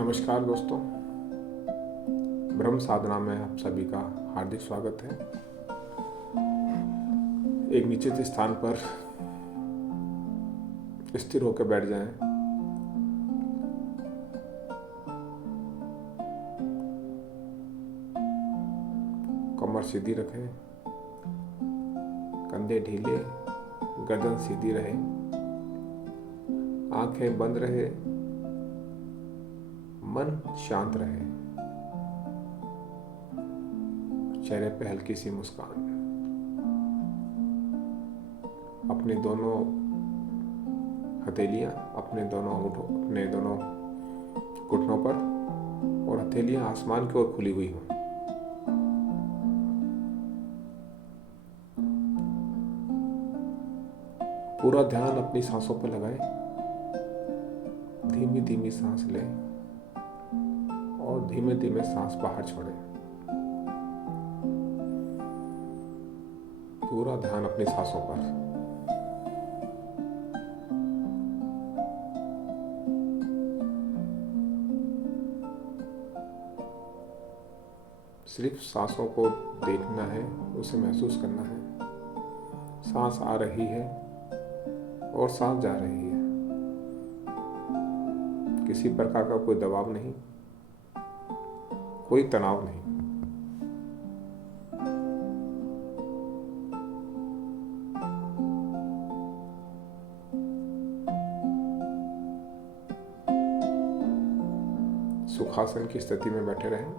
नमस्कार दोस्तों, ब्रह्म साधना में आप सभी का हार्दिक स्वागत है। एक निश्चित स्थान पर स्थिर होकर बैठ जाएं। कमर सीधी रखें, कंधे ढीले, गर्दन सीधी रहे, आंखें बंद रहे, मन शांत रहे, चेहरे पे हल्की सी मुस्कान। अपनी दोनों हथेलियां अपने दोनों घुटनों पर और हथेलियां आसमान की ओर खुली हुई हों। पूरा ध्यान अपनी सांसों पर लगाएं। धीमी धीमी सांस लें और धीमे धीमे सांस बाहर छोड़ें। पूरा ध्यान अपनी सांसों पर। सिर्फ सांसों को देखना है, उसे महसूस करना है। सांस आ रही है और सांस जा रही है। किसी प्रकार का कोई दबाव नहीं, कोई तनाव नहीं। सुखासन की स्थिति में बैठे रहें।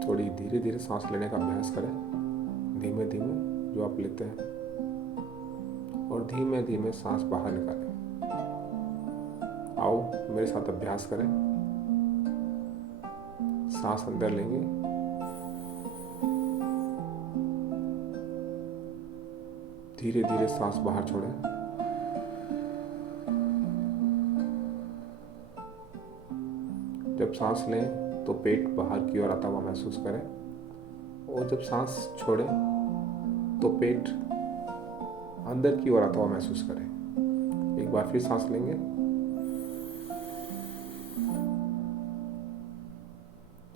थोड़ी धीरे धीरे सांस लेने का अभ्यास करें। धीमे धीमे जो आप लेते हैं और धीमे धीमे सांस बाहर निकालें। आओ मेरे साथ अभ्यास करें। सांस अंदर लेंगे, धीरे धीरे सांस बाहर छोड़ें। जब सांस लें तो पेट बाहर की ओर आता हुआ महसूस करें और जब सांस छोड़ें तो पेट अंदर की ओर आता हुआ महसूस करें। एक बार फिर सांस लेंगे,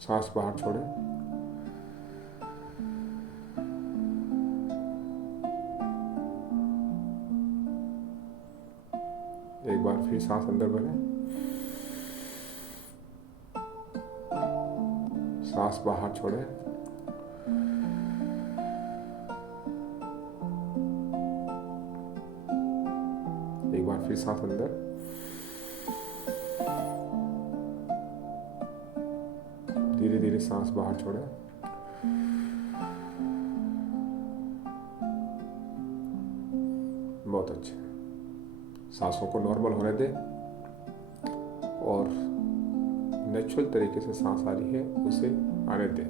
सांस बाहर छोड़ें, एक बार फिर सांस अंदर भरें, सांस बाहर छोड़ें, एक बार फिर सांस अंदर, धीरे धीरे सांस बाहर छोड़ें। बहुत अच्छे। सांसों को नॉर्मल होने दें और नेचुरल तरीके से सांस आ रही है उसे आने दें।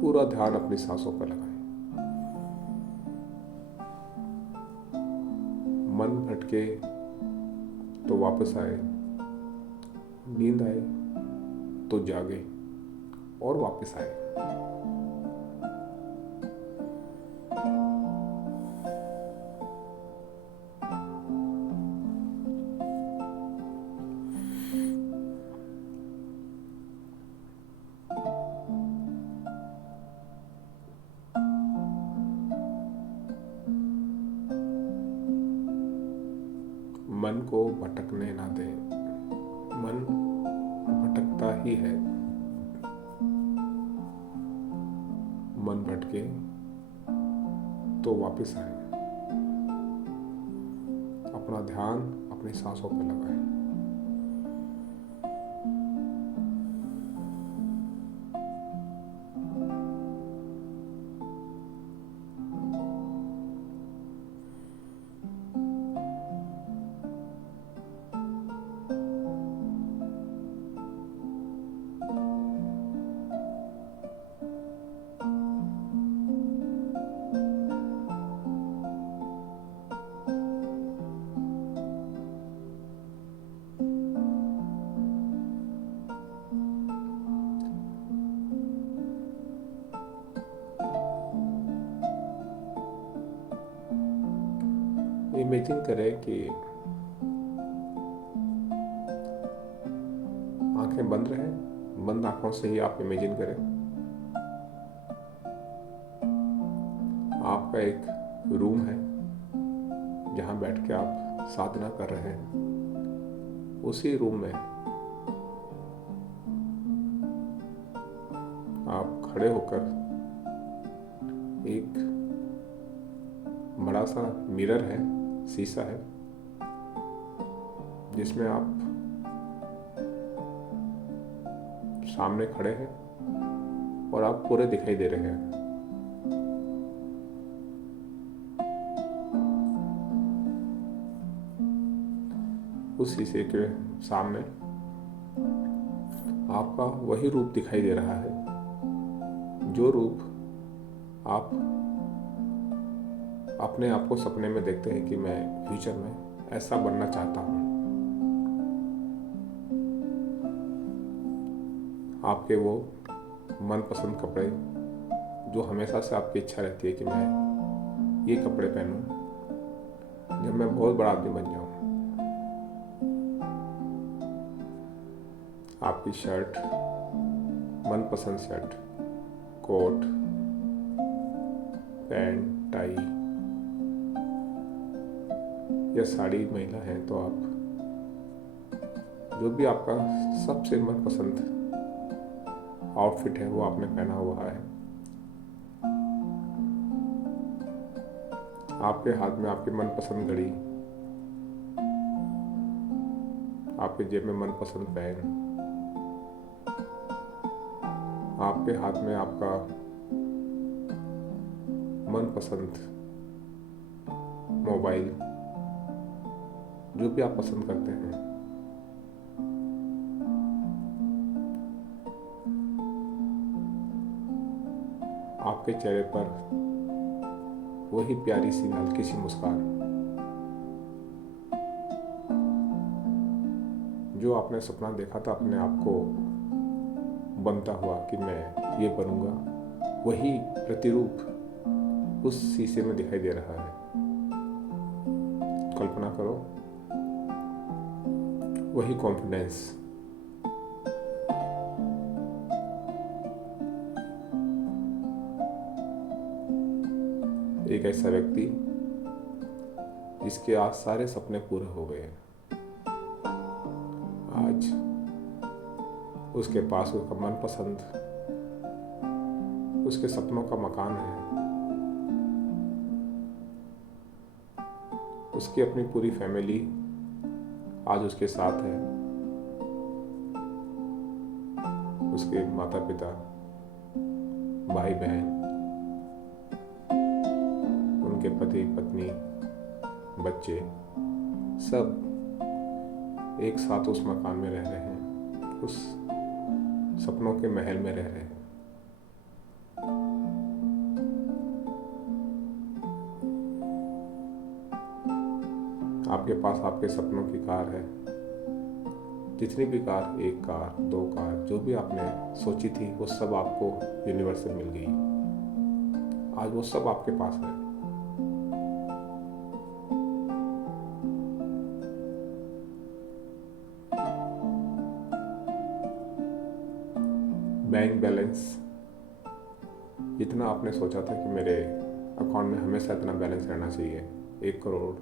पूरा ध्यान अपनी सांसों पर लगाएं। मन भटके तो वापस आए, नींद आए तो जागे और वापस आए। मन को भटकने ना दें। मन भटकता ही है। मन भटके तो वापस आए। अपना ध्यान अपनी सांसों पर लगाएं। इमेजिन करें कि आंखें बंद रहें, बंद आंखों से ही आप इमेजिन करें आपका एक रूम है जहां बैठ के आप साधना कर रहे हैं। उसी रूम में आप खड़े होकर एक बड़ा सा मिरर है, शीशा है, जिसमें आप सामने खड़े हैं और आप पूरे दिखाई दे रहे हैं। उस शीशे के सामने आपका वही रूप दिखाई दे रहा है, जो रूप आप अपने आप को सपने में देखते हैं कि मैं फ्यूचर में ऐसा बनना चाहता हूँ। आपके वो मनपसंद कपड़े, जो हमेशा से आपकी इच्छा रहती है कि मैं ये कपड़े पहनूं जब मैं बहुत बड़ा आदमी बन जाऊं। आपकी शर्ट, मनपसंद शर्ट, कोट, पैंट, टाई या साड़ी महिला है तो आप जो भी आपका सबसे मनपसंद आउटफिट है वो आपने पहना हुआ है। आपके हाथ में आपकी मनपसंद घड़ी, आपके जेब में मनपसंद पेन, आपके हाथ में आपका मनपसंद मोबाइल, जो भी आप पसंद करते हैं। आपके चेहरे पर वही प्यारी सी हल्की सी मुस्कान जो आपने सपना देखा था अपने आप को बनता हुआ कि मैं ये बनूंगा, वही प्रतिरूप उस शीशे में दिखाई दे रहा है। कल्पना करो वही कॉन्फिडेंस, एक ऐसा व्यक्ति जिसके आज सारे सपने पूरे हो गए। आज उसके पास उसका मनपसंद, उसके सपनों का मकान है, उसकी अपनी पूरी फैमिली आज उसके साथ है, उसके माता पिता, भाई बहन, उनके पति पत्नी, बच्चे सब एक साथ उस मकान में रह रहे हैं, उस सपनों के महल में रह रहे हैं। आपके पास आपके सपनों की कार है, जितनी भी कार, एक कार, दो कार, जो भी आपने सोची थी वो सब आपको यूनिवर्स से मिल गई। आज वो सब आपके पास है। बैंक बैलेंस, जितना आपने सोचा था कि मेरे अकाउंट में हमेशा इतना बैलेंस रहना चाहिए, 1 करोड़,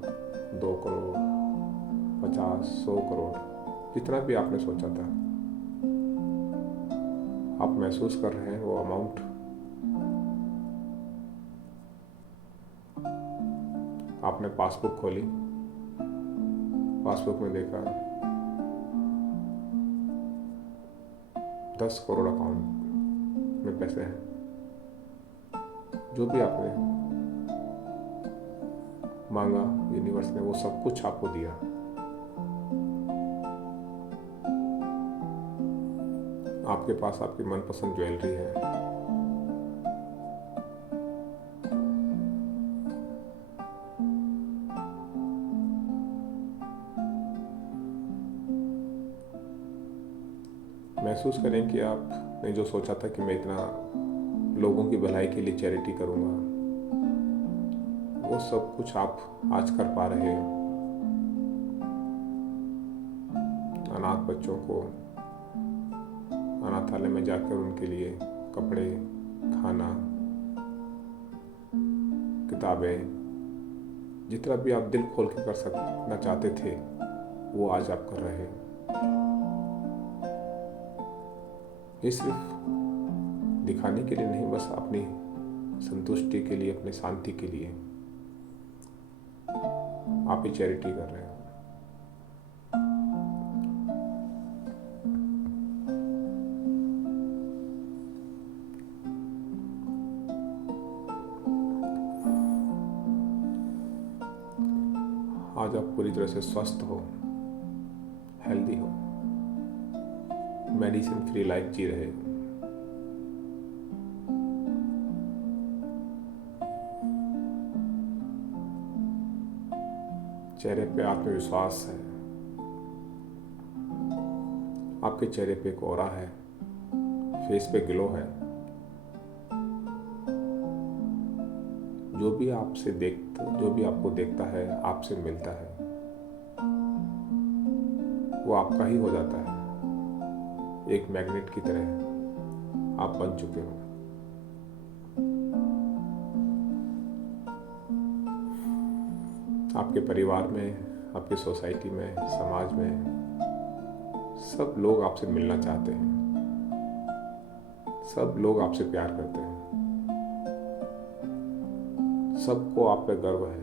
2 करोड़, 50, 100 करोड़, जितना भी आपने सोचा था, आप महसूस कर रहे हैं वो अमाउंट आपने पासबुक खोली, पासबुक में देखा 10 करोड़ अकाउंट में पैसे हैं। जो भी आपने मांगा यूनिवर्स ने वो सब कुछ आपको दिया। आपके पास आपकी मनपसंद ज्वेलरी है, महसूस करें कि आपने जो सोचा था कि मैं इतना लोगों की भलाई के लिए चैरिटी करूंगा, वो सब कुछ आप आज कर पा रहे हो। अनाथ बच्चों को अनाथालय में जाकर उनके लिए कपड़े, खाना, किताबें, जितना भी आप दिल खोल के कर सकना चाहते थे वो आज आप कर रहे हो। ये सिर्फ दिखाने के लिए नहीं, बस अपनी संतुष्टि के लिए, अपनी शांति के लिए आप ही चैरिटी कर रहे हो। आज आप पूरी तरह से स्वस्थ हो, हेल्दी हो, मेडिसिन फ्री लाइफ जी रहे हो। चेहरे पे आत्मविश्वास है, आपके चेहरे पे एक ऑरा है, फेस पे ग्लो है। जो भी आपको देखता है, आपसे मिलता है, वो आपका ही हो जाता है। एक मैग्नेट की तरह आप बन चुके हो। आपके परिवार में, आपकी सोसाइटी में, समाज में सब लोग आपसे मिलना चाहते हैं, सब लोग आपसे प्यार करते हैं, सबको आप पे गर्व है।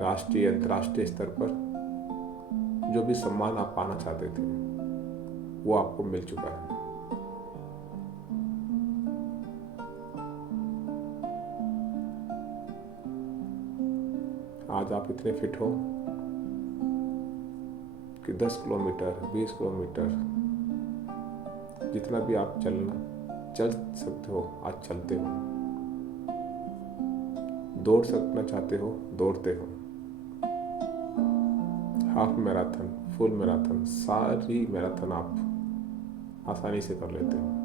राष्ट्रीय, अंतर्राष्ट्रीय स्तर पर जो भी सम्मान आप पाना चाहते थे वो आपको मिल चुका है। आज आप इतने फिट हो कि 10 किलोमीटर, 20 किलोमीटर, जितना भी आप चल सकते हो आज चलते हो। दौड़ सकना चाहते हो, दौड़ते हो। हाफ मैराथन, फुल मैराथन, सारी मैराथन आप आसानी से कर लेते हो।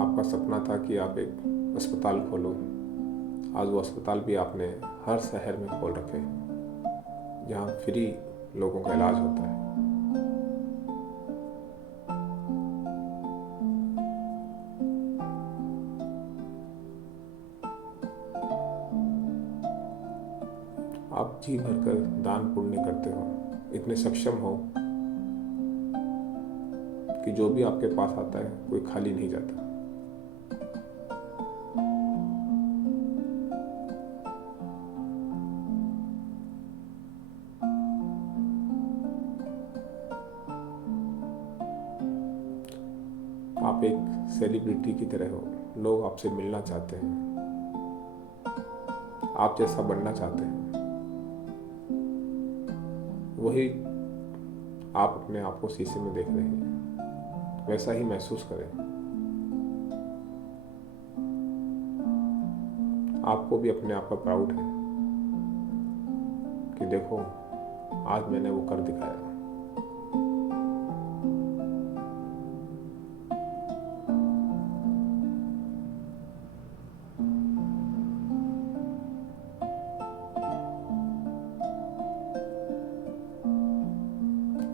आपका सपना था कि आप एक अस्पताल खोलो, आज वो अस्पताल भी आपने हर शहर में खोल रखे हैं जहाँ फ्री लोगों का इलाज होता है। आप जी भरकर दान पुण्य करते हो, इतने सक्षम हो कि जो भी आपके पास आता है कोई खाली नहीं जाता। आप एक सेलिब्रिटी की तरह हो, लोग आपसे मिलना चाहते हैं, आप जैसा बनना चाहते हैं। वही आप अपने आप को शीशे में देख रहे हैं, वैसा ही महसूस करें। आपको भी अपने आप पर प्राउड है कि देखो आज मैंने वो कर दिखाया।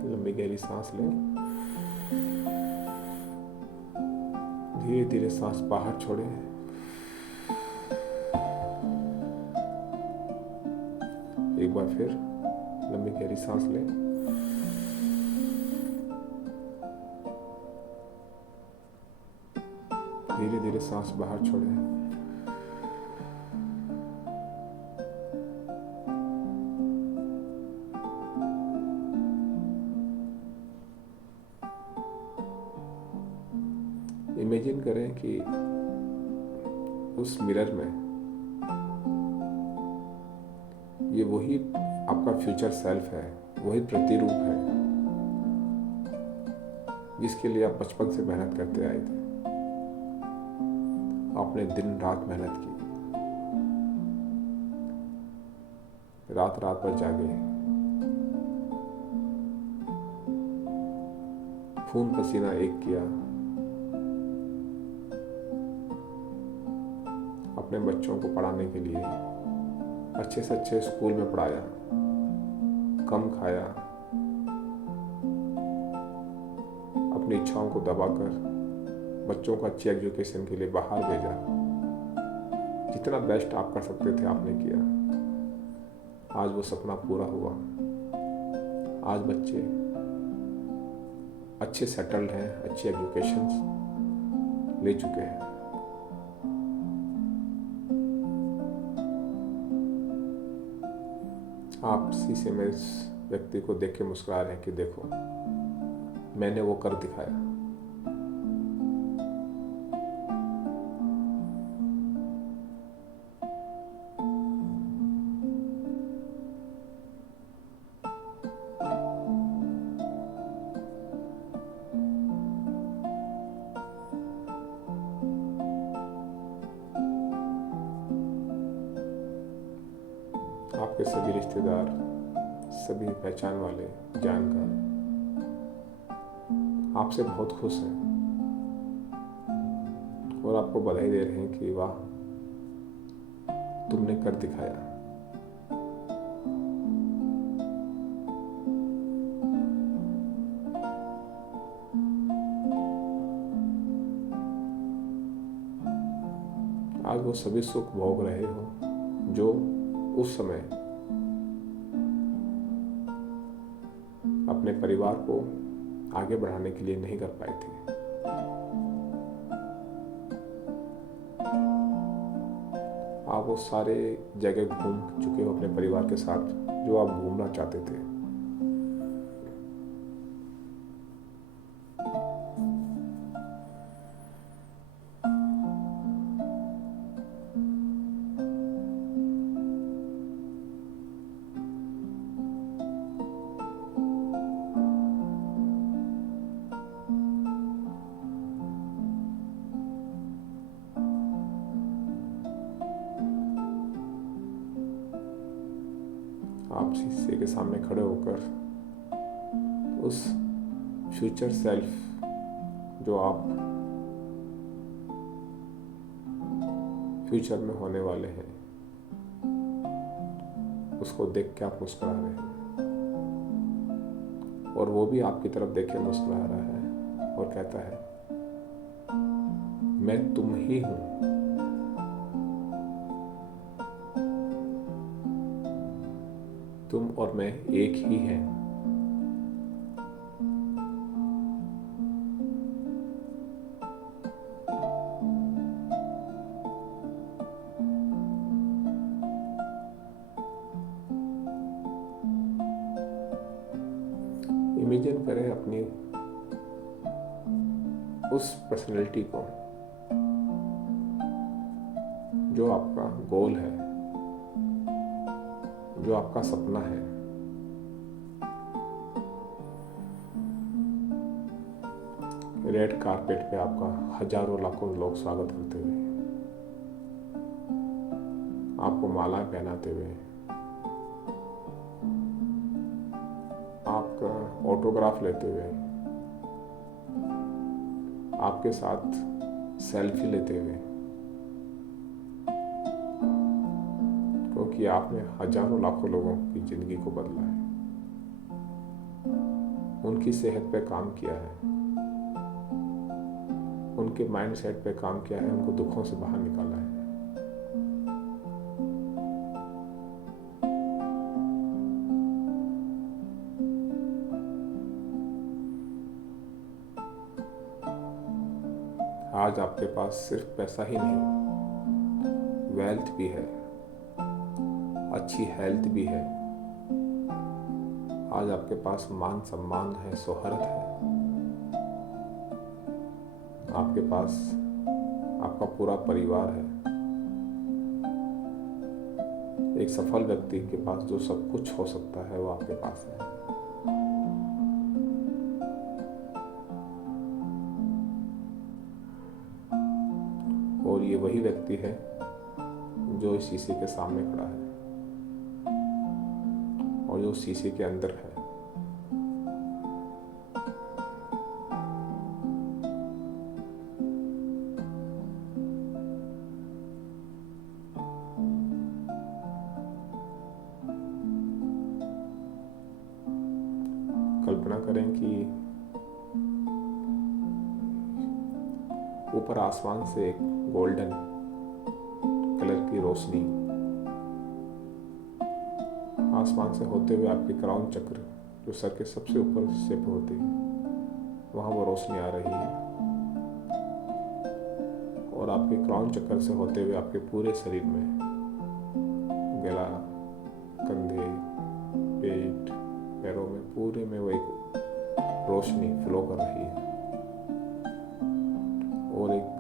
लंबी गहरी सांस लें, धीरे धीरे सांस बाहर छोड़ें। एक बार फिर लंबी गहरी सांस लें, धीरे धीरे सांस बाहर छोड़ें। इमेजिन करें कि उस मिरर में ये वही आपका फ्यूचर सेल्फ है, वही प्रतिरूप है जिसके लिए आप बचपन से मेहनत करते आए थे। आपने दिन रात मेहनत की, रात रात भर जागे, खून पसीना एक किया, अपने बच्चों को पढ़ाने के लिए अच्छे से अच्छे स्कूल में पढ़ाया, कम खाया, अपनी इच्छाओं को दबाकर बच्चों को अच्छी एजुकेशन के लिए बाहर भेजा। जितना बेस्ट आप कर सकते थे आपने किया। आज वो सपना पूरा हुआ। आज बच्चे अच्छे सेटल्ड हैं, अच्छी एजुकेशन ले चुके हैं। आप शीशे में इस व्यक्ति को देख के मुस्कुरा रहे हैं कि देखो मैंने वो कर दिखाया। आपके सभी रिश्तेदार, सभी पहचान वाले, जानकार आपसे बहुत खुश हैं और आपको बधाई दे रहे हैं कि वाह तुमने कर दिखाया। आज वो सभी सुख भोग रहे हो जो उस समय अपने परिवार को आगे बढ़ाने के लिए नहीं कर पाए थे। आप वो सारे जगह घूम चुके हो अपने परिवार के साथ जो आप घूमना चाहते थे। आप शीशे के सामने खड़े होकर उस फ्यूचर सेल्फ जो आप फ्यूचर में होने वाले हैं उसको देख के आप मुस्कुरा रहे हैं और वो भी आपकी तरफ देख के मुस्कुरा रहा है और कहता है मैं तुम ही हूं। तुम और मैं एक ही हैं। इमेजिन करें अपनी उस पर्सनैलिटी को जो आपका गोल है, जो आपका सपना है। रेड कारपेट पे आपका हजारों लाखों लोग स्वागत करते हुए, आपको माला पहनाते हुए, आपका ऑटोग्राफ लेते हुए, आपके साथ सेल्फी लेते हुए, क्योंकि आपने हजारों लाखों लोगों की जिंदगी को बदला है, उनकी सेहत पे काम किया है, उनके माइंडसेट पे काम किया है, उनको दुखों से बाहर निकाला है। आज आपके पास सिर्फ पैसा ही नहीं, वेल्थ भी है, अच्छी हेल्थ भी है। आज आपके पास मान सम्मान है, सौहार्द है। आपके पास आपका पूरा परिवार है। एक सफल व्यक्ति के पास जो सब कुछ हो सकता है वो आपके पास है। और ये वही व्यक्ति है जो इस शीशे के सामने खड़ा है। जो शीशे के अंदर है। कल्पना करें कि ऊपर आसमान से एक गोल्डन कलर की रोशनी आसमान से होते हुए आपके क्राउन चक्र, जो सर के सबसे ऊपर हिस्से पर होती है, वहाँ वो रोशनी आ रही है और आपके क्राउन चक्र से होते हुए आपके पूरे शरीर में, गला, कंधे, पेट, पैरों में, पूरे में वो एक रोशनी फ्लो कर रही है और एक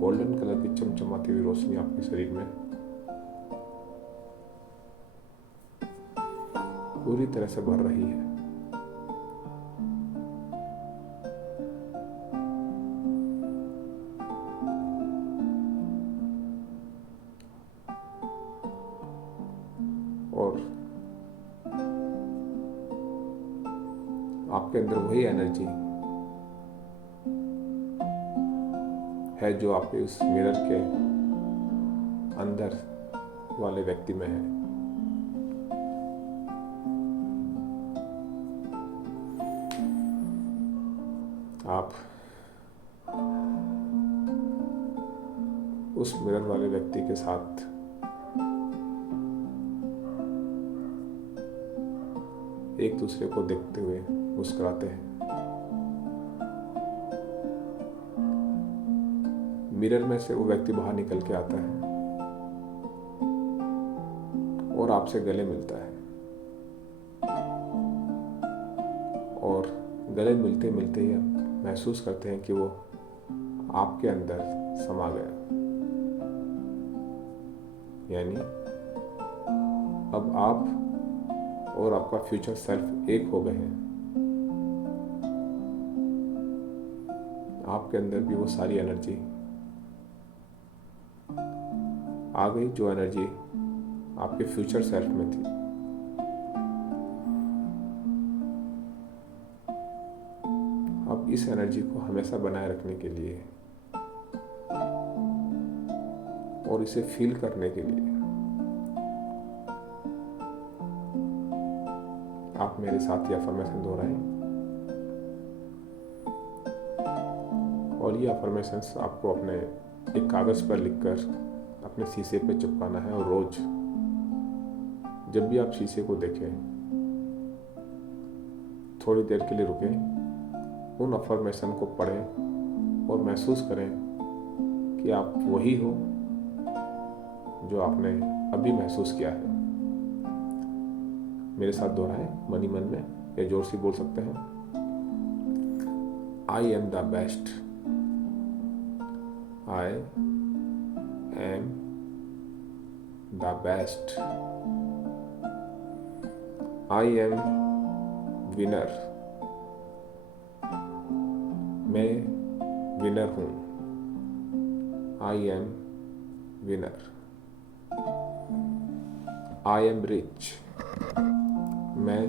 गोल्डन कलर की चमचमाती हुई रोशनी आपके शरीर में पूरी तरह से भर रही है। और आपके अंदर वही एनर्जी है जो आपके उस मिरर के अंदर वाले व्यक्ति में है। आप उस मिरर वाले व्यक्ति के साथ एक दूसरे को देखते हुए मुस्कुराते हैं। मिरर में से वो व्यक्ति बाहर निकल के आता है और आपसे गले मिलता है और गले मिलते मिलते ही आप महसूस करते हैं कि वो आपके अंदर समा गया। यानी अब आप और आपका फ्यूचर सेल्फ एक हो गए हैं। आपके अंदर भी वो सारी एनर्जी आ गई जो एनर्जी आपके फ्यूचर सेल्फ में थी। अब इस एनर्जी को हमेशा बनाए रखने के लिए और इसे फील करने के लिए आप मेरे साथ ये अफर्मेशन दोहराएं और ये अफर्मेशंस आपको अपने एक कागज पर लिखकर अपने शीशे पे चिपकाना है और रोज जब भी आप शीशे को देखें थोड़ी देर के लिए रुकें, उन अफर्मेशन को पढ़ें और महसूस करें कि आप वही हो जो आपने अभी महसूस किया है। मेरे साथ दोहराएं मनी मन में या जोर से बोल सकते हैं। I am the best, I am the best, I am winner, मैं विनर हूं, I am winner, I am rich, मैं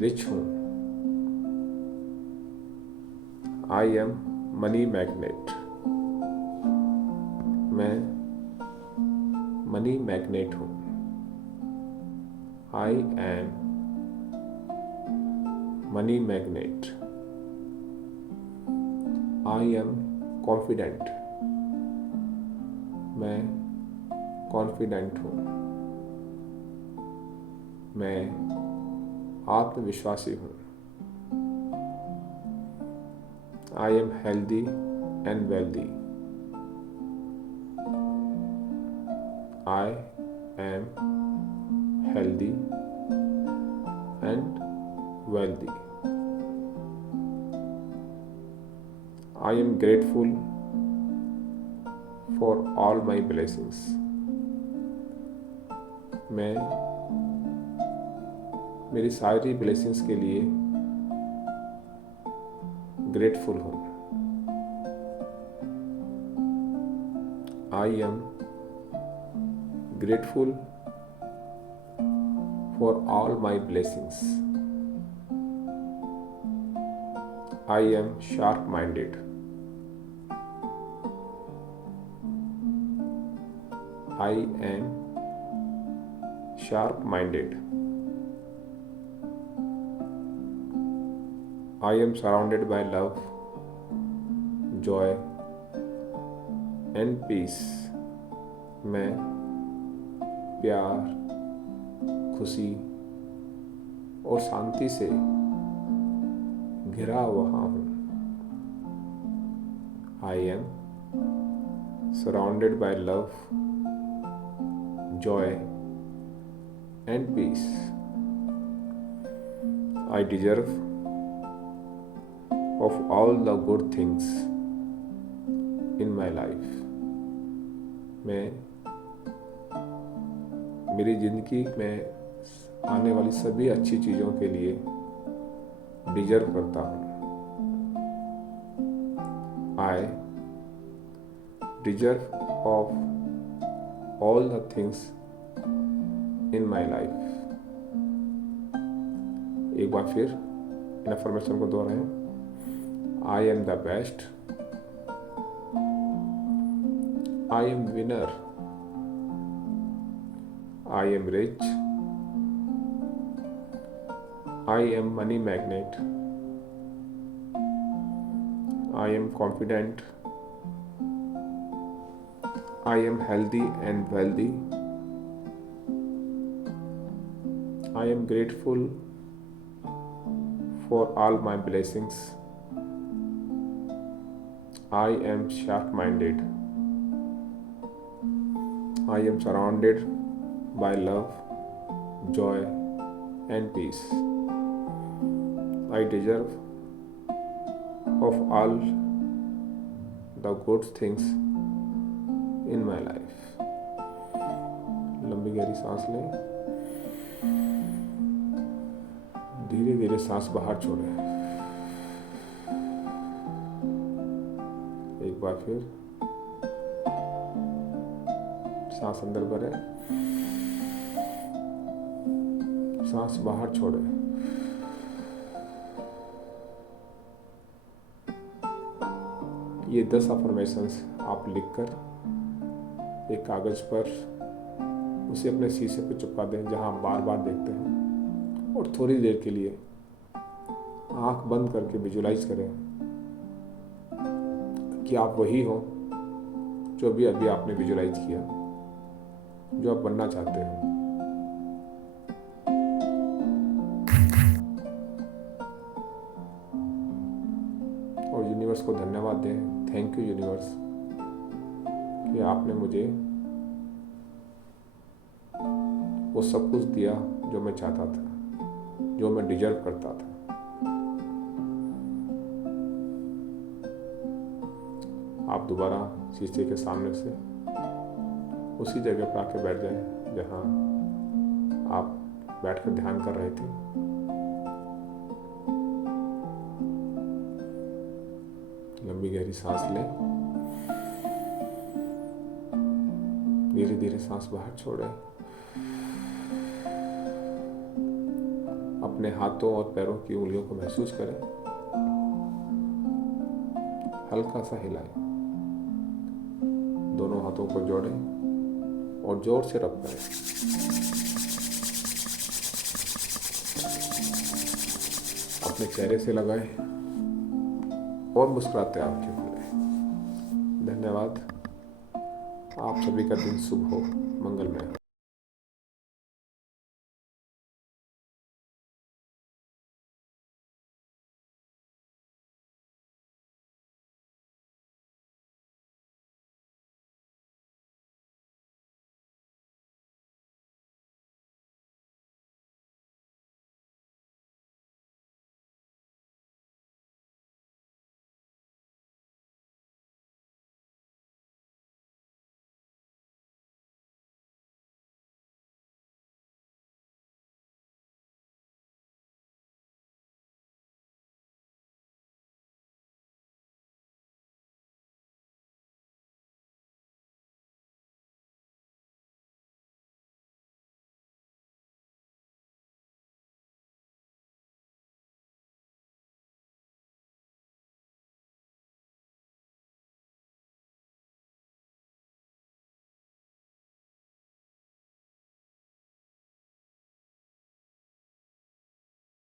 रिच हूं, आई एम मनी मैग्नेट, मैं मनी मैग्नेट हूं, I am money magnet, I am confident, मैं confident हूं, मैं आत्मविश्वासी हूं, I am healthy and wealthy, I am healthy and wealthy, I am grateful for all my blessings, मैं मेरी सारी ब्लेसिंग्स के लिए ग्रेटफुल हूँ। I am grateful for all my blessings. I am sharp-minded. I am sharp-minded. I am surrounded by love, joy and peace. मैं प्यार, खुशी और शांति से घिरा हुआ हूँ. I am surrounded by love, joy and peace. I deserve of all the good things in my life. मैं मेरी जिंदगी में आने वाली सभी अच्छी चीज़ों के लिए डिजर्व करता हूँ. I deserve of all the things in my life. एक बार फिर इन अफर्मेशन को दोहराएं. I am the best. I am winner. I am rich. I am money magnet. I am confident. I am healthy and wealthy. I am grateful for all my blessings. I am sharp-minded. I am surrounded by love, joy and peace. I deserve of all the good things in my life. लंबी गहरी सांस लें. धीरे धीरे सांस बाहर छोड़ें. एक बार फिर सांस अंदर भरें, सांस बाहर छोड़ें. ये 10 अफर्मेशंस आप लिखकर एक कागज पर उसे अपने शीशे पर चिपका दें जहां आप बार बार देखते हैं, और थोड़ी देर के लिए आंख बंद करके विजुलाइज करें कि आप वही हो जो भी अभी आपने विजुलाइज किया, जो आप बनना चाहते हो. और यूनिवर्स को धन्यवाद दें. थैंक यू यूनिवर्स कि आपने मुझे वो सब कुछ दिया जो मैं चाहता था, जो मैं डिजर्व करता था. आप दोबारा शीशे के सामने से उसी जगह पर आके बैठ जाएं जहां आप बैठकर ध्यान कर रहे थे. लंबी गहरी सांस लें. धीरे धीरे सांस बाहर छोड़ें. अपने हाथों और पैरों की उंगलियों को महसूस करें. हल्का सा हिलाएं. दोनों हाथों को जोड़ें और जोर से रब करें. अपने चेहरे से लगाएं और मुस्कुराते आंखें खोलें. धन्यवाद. आप सभी का दिन शुभ हो, मंगलमय हो.